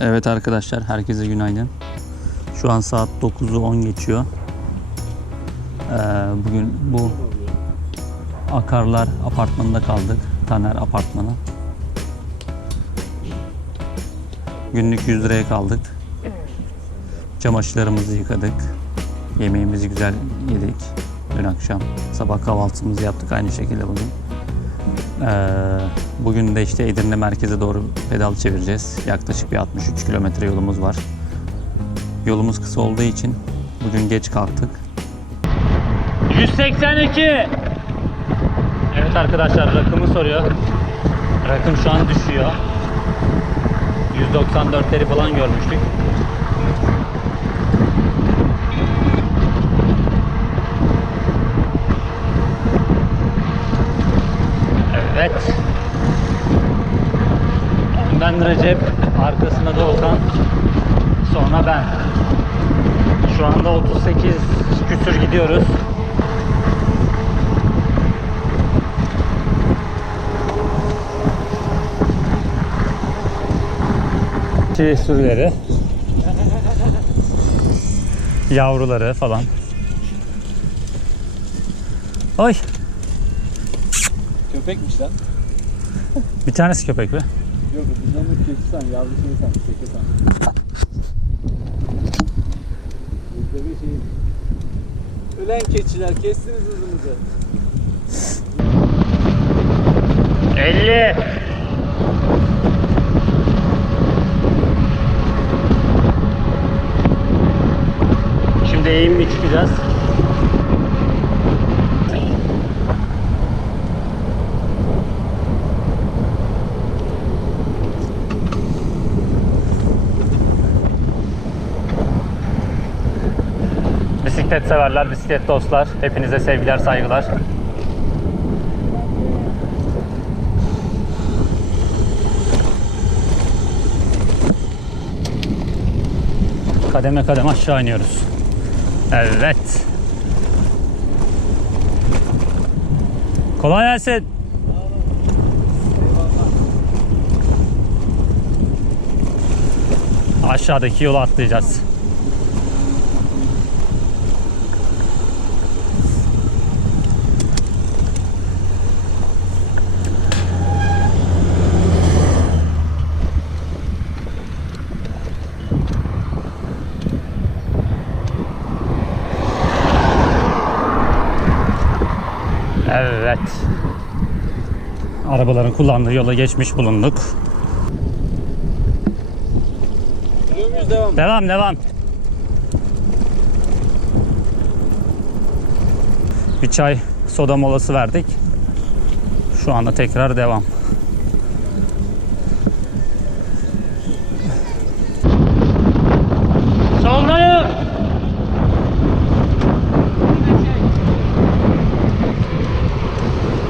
Evet arkadaşlar herkese günaydın. Şu an saat 9'u 10 geçiyor. Ee, bugün bu Akarlar apartmanında kaldık. Taner apartmanı. Günlük 100 liraya kaldık. Çamaşırlarımızı yıkadık. Yemeğimizi güzel yedik. Dün akşam sabah kahvaltımızı yaptık aynı şekilde bugün. Ee, bugün de işte Edirne merkeze doğru pedal çevireceğiz. Yaklaşık bir 63 kilometre yolumuz var. Yolumuz kısa olduğu için bugün geç kalktık. 182 Evet arkadaşlar rakımı soruyor. Rakım şu an düşüyor. 194'leri falan görmüştük. Evet. Ben Recep, arkasında da Okan, sonra ben. Şu anda 38 küsür gidiyoruz. Çiğ sürüleri. Yavruları falan. Oy. Köpekmiş lan. Bir tanesi köpek be. Yok bundan da keçi san, yavru şey san, teke san. Bizde bir şey. Ölen keçiler, kestiniz hızınızı. 50. Şimdi eğimli çıkacağız. Bisiklet severler, bisiklet dostlar. Hepinize sevgiler, saygılar. Kademe kademe aşağı iniyoruz. Evet. Kolay gelsin. Aşağıdaki yolu atlayacağız. Evet. Arabaların kullandığı yola geçmiş bulunduk. Devam? Devam devam. Bir çay soda molası verdik. Şu anda tekrar devam.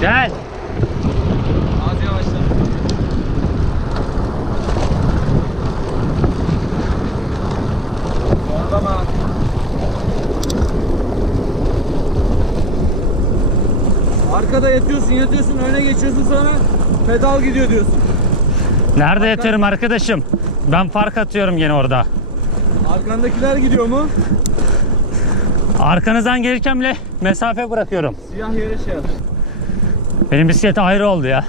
Gel. Az yavaşla. Zorlama. Arkada yatıyorsun yatıyorsun öne geçiyorsun sonra pedal gidiyor diyorsun. Nerede yatıyorum arkadaşım? Ben fark atıyorum yine orada. Arkandakiler gidiyor mu? Arkanızdan gelirken bile mesafe bırakıyorum. Siyah yere şey at. Benim bisiklet ayrı oldu ya.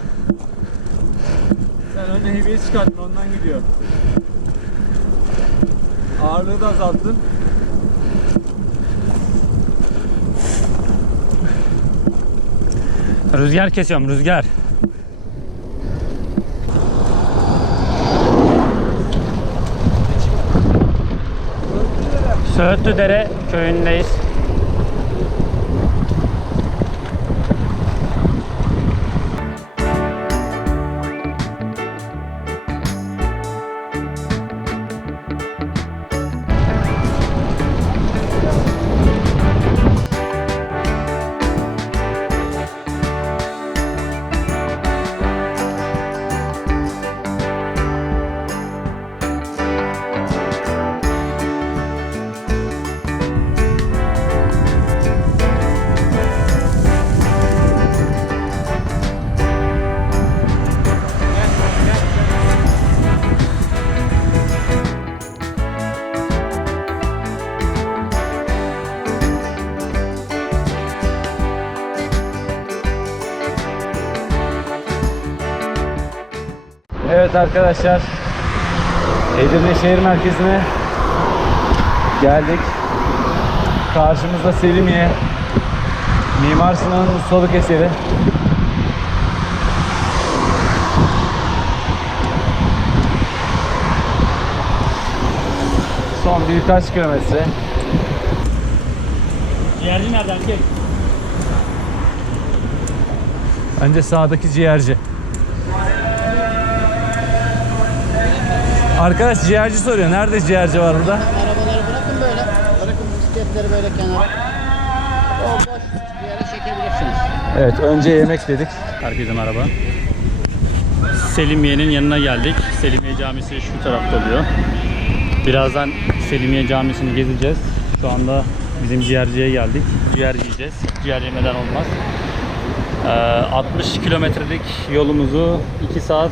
Sen önüne heavy'yi çıkarttın ondan gidiyor. Ağırlığı da azalttın. Rüzgar kesiyorum rüzgar. Söğütlüdere köyündeyiz. Evet arkadaşlar. Edirne şehir merkezine geldik. Karşımızda Selimiye. Mimar Sinan'ın ustalık eseri. Son birkaç kilometre. Ciğerci nerede erkek? Önce sağdaki ciğerci. Arkadaş ciğerci soruyor. Nerede ciğerci var burada? Arabaları bırakın böyle. Bırakın bisikletleri böyle kenara. O boş bir yere çekebilirsiniz. Evet önce yemek dedik. Herkese merhaba. Selimiye'nin yanına geldik. Selimiye Camisi şu tarafta oluyor. Birazdan Selimiye Camisi'ni gezeceğiz. Şu anda bizim ciğerciye geldik. Ciğer yiyeceğiz. Ciğer yemeden olmaz. Ee, 60 kilometrelik yolumuzu 2 saat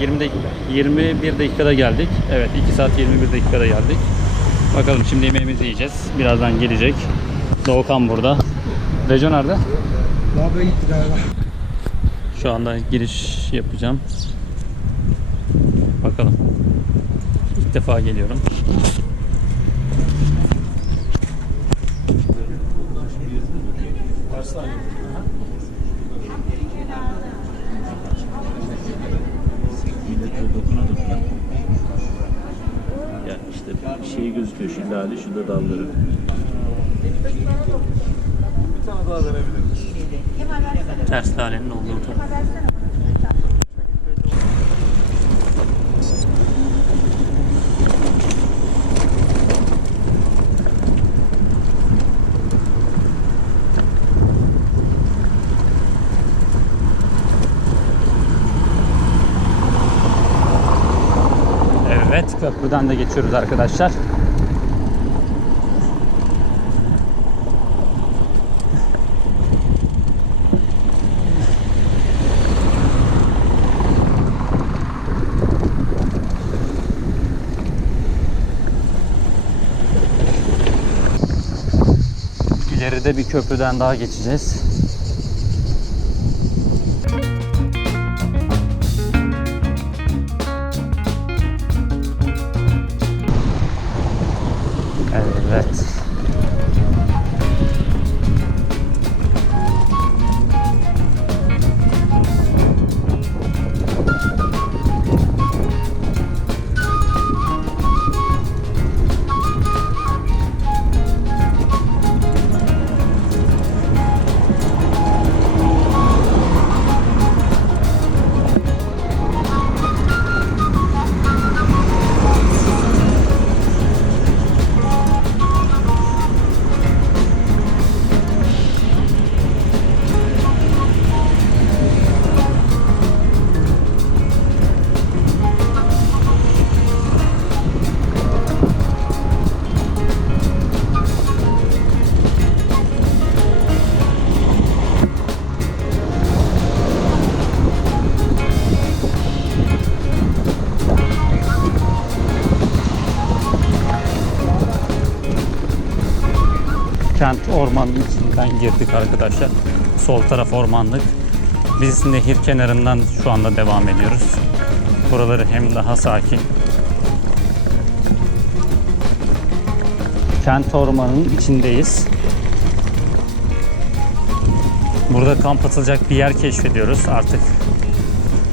20 dak- 21 dakikada geldik. Evet 2 saat 21 dakikada geldik. Bakalım şimdi yemeğimizi yiyeceğiz. Birazdan gelecek. Doğukan burada. Reco nerede? Şu anda giriş yapacağım. Bakalım. İlk defa geliyorum. Yani işte bir şey gözüküyor şimdi hali şurada dalları. Ters lalenin olduğu taraf. Evet, köprüden de geçiyoruz arkadaşlar. İleride bir köprüden daha geçeceğiz. Evet. İçinden girdik arkadaşlar. Sol taraf ormanlık. Biz nehir kenarından şu anda devam ediyoruz. Buraları hem daha sakin. Kent ormanının içindeyiz. Burada kamp atılacak bir yer keşfediyoruz artık.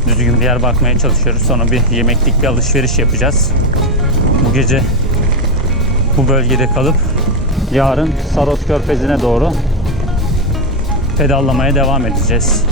Düzgün bir yer bakmaya çalışıyoruz. Sonra bir yemeklik bir alışveriş yapacağız. Bu gece bu bölgede kalıp yarın Saros Körfezi'ne doğru pedallamaya devam edeceğiz.